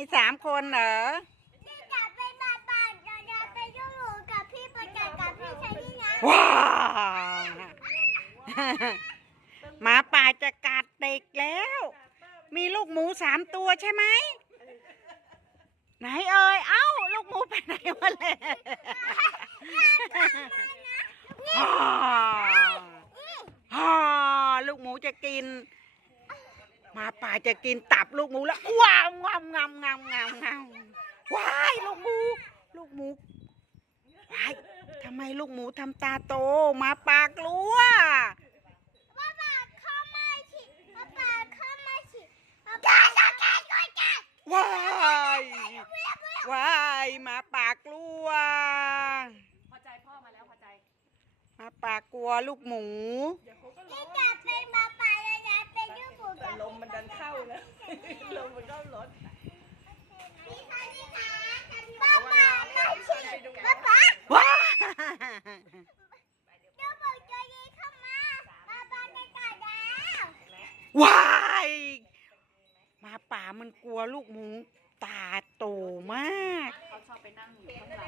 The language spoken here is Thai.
มีสามคนเหรอพี่จะไปบ้านบ้านจะจะไปยุ่งหนูกับพี่ประจักษ์กับพี่ชายนี่นะว้าวหมาป่าจะกัดเด็กแล้ว มีลูกหมูสามตัวใช่ไหมไหนเอ่ยเอ้า ลูกหมูไปไหนวะเลยฮ่าฮ่าลูกหมูจะกินห มาป่าจะกินตับลูกหมูแล้วว้าวงามงามงามงามงามว้ายลูกหมู ลูกหมูว้ายทำไมลูกหมูทำตาโตหมาปากลัวป้าป้าเข้ามาสิป้าป้าเข้ามาสิป้าป้าจะแกล้งก็แกล้งว้ายว้ายหมาปากกลัวพอใจพ่อมาแล้วพอใจหมาปากกลัวลูกหมู พี่จะไปบ้านบ้านจะจะไปยุ่งหนู แต่ กับ ลมมันดันเข้านะลมมันเข้ารถ พี่ชายนี่นะป้าป้าไม่สิป้าป้า ว้า เดี๋ยวบอกจะยิงเข้ามาป้าป้าจะตายแล้ว ว้ายมาป่ามันกลัวลูกหมูตาโตมาก เขาชอบไปนั่งอยู่ข้างหลัง